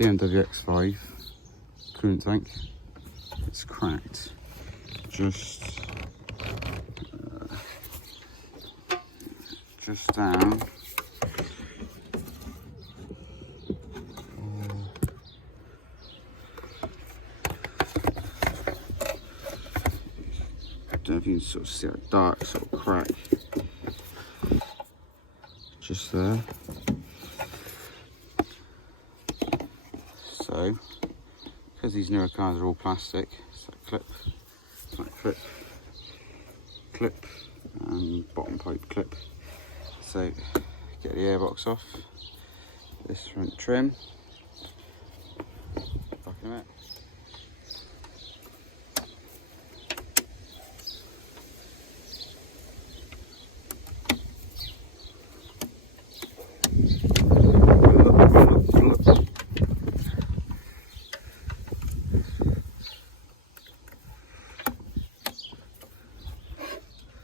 BMW X5 coolant tank. It's cracked. Just down. I don't know if you can sort of see that dark sort of crack just there. So, because these newer cars are all plastic, so clip, and bottom pipe clip. So, get the airbox off, this front trim, back in it.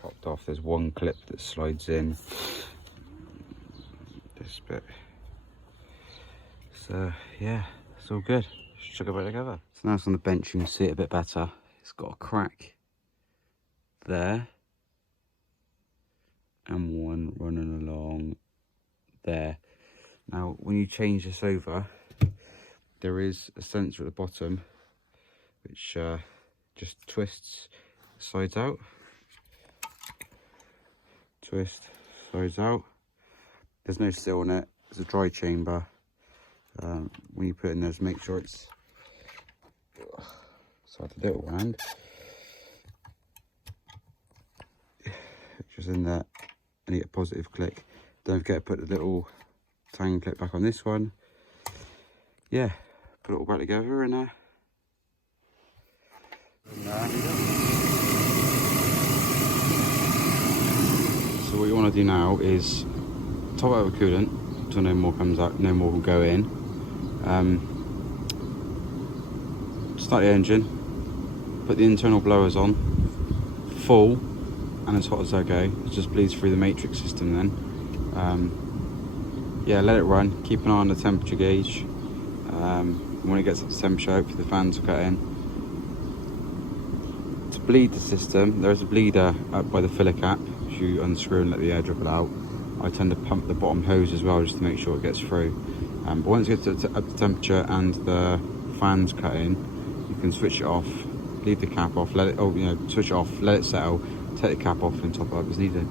Popped off, there's one clip that slides in. This bit. So yeah, it's all good. Shook it back together. So now it's on the bench, you can see it a bit better. It's got a crack there and one running along there. Now when you change this over, there is a sensor at the bottom which just twists sides out. Twist sides out. There's no seal in it. It's a dry chamber. When you put it in there, just make sure it's hard to do it with one hand. Just in there, and you get a positive click. Don't forget to put the little tang clip back on this one. Yeah, put it all back together and there we go. So what you want to do now is top it with coolant so no more comes out, no more will go in. Start the engine, put the internal blowers on full and as hot as they go. It just bleeds through the matrix system then. Yeah, let it run, keep an eye on the temperature gauge. When it gets up to temperature, hopefully the fans will cut in. To bleed the system, there is a bleeder up by the filler cap. If you unscrew and let the air dribble out, I tend to pump the bottom hose as well just to make sure it gets through. But once it gets up to temperature and the fans cut in, you can switch it off, leave the cap off, let it, switch it off, let it settle, take the cap off and top it up as needed.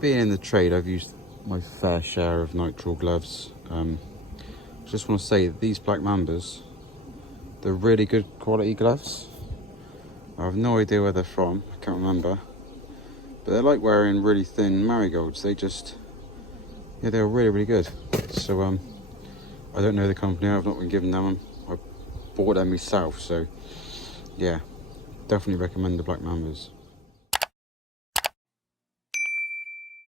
Being in the trade, I've used my fair share of nitrile gloves. Just want to say that these black Mambas, they're really good quality gloves. I have no idea where they're from, I can't remember. But they're like wearing really thin marigolds. They just, yeah, they're really, really good. So I don't know the company, I've not been given them. I bought them myself, so yeah, definitely recommend the black Mambas.